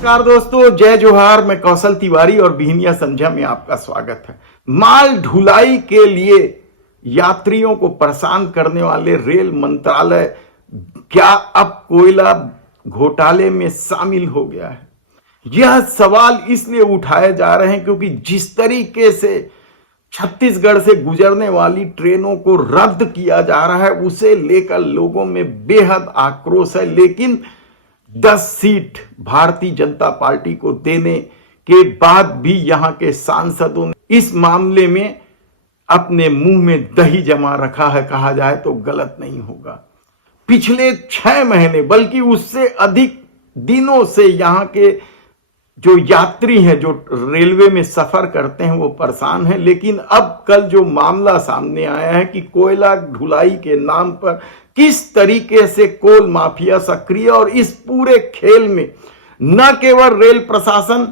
नमस्कार दोस्तों, जय जोहार। मैं कौशल तिवारी और बिहनिया संध्या में आपका स्वागत है। माल ढुलाई के लिए यात्रियों को परेशान करने वाले रेल मंत्रालय क्या अब कोयला घोटाले में शामिल हो गया है? यह सवाल इसलिए उठाए जा रहे हैं क्योंकि जिस तरीके से छत्तीसगढ़ से गुजरने वाली ट्रेनों को रद्द किया जा रहा है उसे लेकर लोगों में बेहद आक्रोश है। लेकिन 10 सीट भारतीय जनता पार्टी को देने के बाद भी यहां के सांसदों ने इस मामले में अपने मुंह में दही जमा रखा है, कहा जाए तो गलत नहीं होगा। पिछले 6 महीने बल्कि उससे अधिक दिनों से यहां के जो यात्री हैं, जो रेलवे में सफर करते हैं, वो परेशान हैं। लेकिन अब कल जो मामला सामने आया है कि कोयला ढुलाई के नाम पर किस तरीके से कोल माफिया सक्रिय, और इस पूरे खेल में न केवल रेल प्रशासन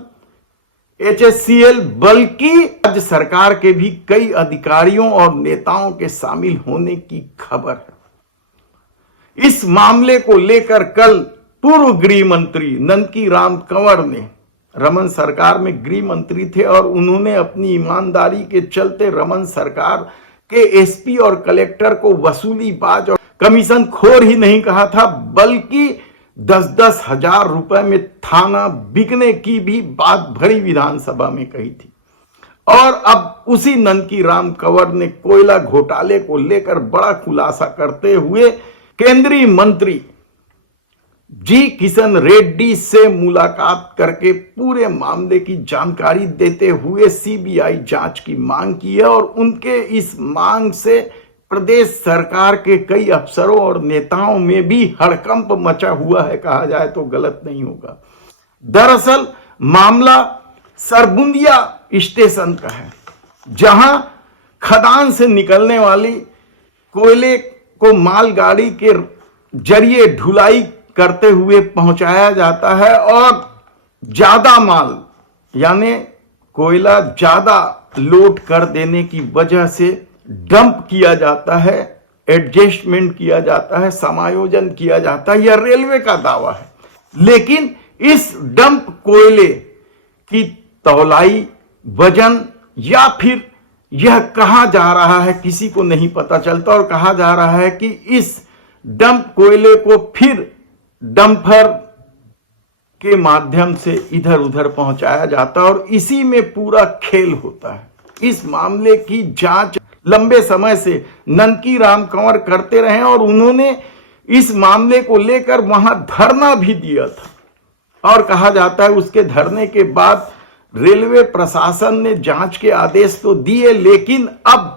HSCL बल्कि राज्य सरकार के भी कई अधिकारियों और नेताओं के शामिल होने की खबर है। इस मामले को लेकर कल पूर्व गृह मंत्री ननकी राम कंवर ने, रमन सरकार में गृह मंत्री थे, और उन्होंने अपनी ईमानदारी के चलते रमन सरकार के SP और कलेक्टर को वसूलीबाज और कमीशन खोर ही नहीं कहा था, बल्कि 10-10 हजार रुपए में थाना बिकने की भी बात भरी विधानसभा में कही थी। और अब उसी ननकी राम कंवर ने कोयला घोटाले को लेकर बड़ा खुलासा करते हुए केंद्रीय मंत्री जी किशन रेड्डी से मुलाकात करके पूरे मामले की जानकारी देते हुए CBI जांच की मांग की है। और उनके इस मांग से प्रदेश सरकार के कई अफसरों और नेताओं में भी हड़कंप मचा हुआ है, कहा जाए तो गलत नहीं होगा। दरअसल मामला सरबुंदिया स्टेशन का है, जहां खदान से निकलने वाली कोयले को मालगाड़ी के जरिए ढुलाई करते हुए पहुंचाया जाता है, और ज्यादा माल यानी कोयला ज्यादा लोड कर देने की वजह से डंप किया जाता है, एडजस्टमेंट किया जाता है, समायोजन किया जाता है। यह रेलवे का दावा है। लेकिन इस डंप कोयले की तौलाई, वजन या फिर यह कहां जा रहा है किसी को नहीं पता चलता। और कहा जा रहा है कि इस डंप कोयले को फिर डंपर के माध्यम से इधर उधर पहुंचाया जाता है, और इसी में पूरा खेल होता है। इस मामले की जांच लंबे समय से ननकी राम कंवर करते रहे, और उन्होंने इस मामले को लेकर वहां धरना भी दिया था। और कहा जाता है उसके धरने के बाद रेलवे प्रशासन ने जांच के आदेश तो दिए, लेकिन अब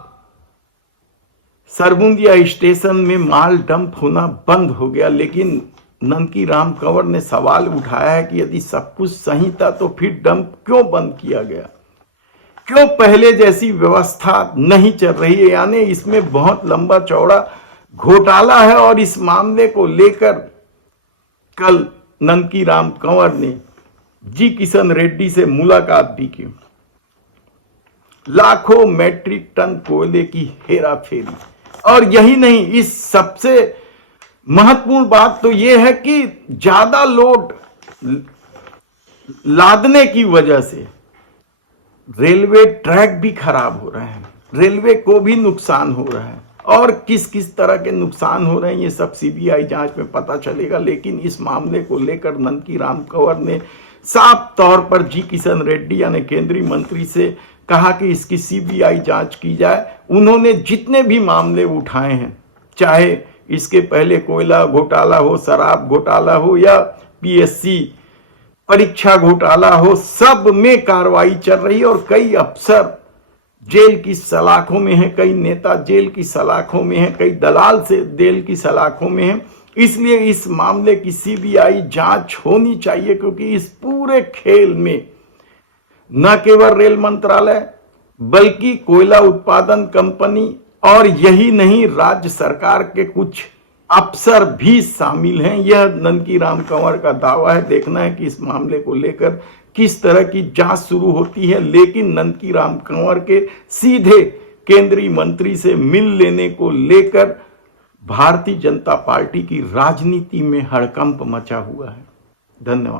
सरबुंदिया स्टेशन में माल डंप होना बंद हो गया। लेकिन ननकी राम कंवर ने सवाल उठाया है कि यदि सब कुछ सही था तो फिर डंप क्यों बंद किया गया, क्यों पहले जैसी व्यवस्था नहीं चल रही है। यानी इसमें बहुत लंबा चौड़ा घोटाला है। और इस मामले को लेकर कल ननकी राम कंवर ने जी किशन रेड्डी से मुलाकात भी की। लाखों मैट्रिक टन कोयले की हेरा फेरी, और यही नहीं, इस सबसे महत्वपूर्ण बात तो यह है कि ज्यादा लोड लादने की वजह से रेलवे ट्रैक भी खराब हो रहे हैं, रेलवे को भी नुकसान हो रहा है। और किस किस तरह के नुकसान हो रहे हैं ये सब CBI जांच में पता चलेगा। लेकिन इस मामले को लेकर ननकी राम कंवर ने साफ तौर पर जी किशन रेड्डी यानी केंद्रीय मंत्री से कहा कि इसकी CBI जांच की जाए। उन्होंने जितने भी मामले उठाए हैं, चाहे इसके पहले कोयला घोटाला हो, शराब घोटाला हो, या PSC परीक्षा घोटाला हो, सब में कार्रवाई चल रही है। और कई अफसर जेल की सलाखों में हैं, कई नेता जेल की सलाखों में हैं, कई दलाल से जेल की सलाखों में हैं। इसलिए इस मामले की CBI जांच होनी चाहिए, क्योंकि इस पूरे खेल में न केवल रेल मंत्रालय बल्कि कोयला उत्पादन कंपनी और यही नहीं, राज्य सरकार के कुछ अफसर भी शामिल हैं। यह ननकी राम कंवर का दावा है। देखना है कि इस मामले को लेकर किस तरह की जांच शुरू होती है। लेकिन ननकी राम कंवर के सीधे केंद्रीय मंत्री से मिल लेने को लेकर भारतीय जनता पार्टी की राजनीति में हड़कंप मचा हुआ है। धन्यवाद।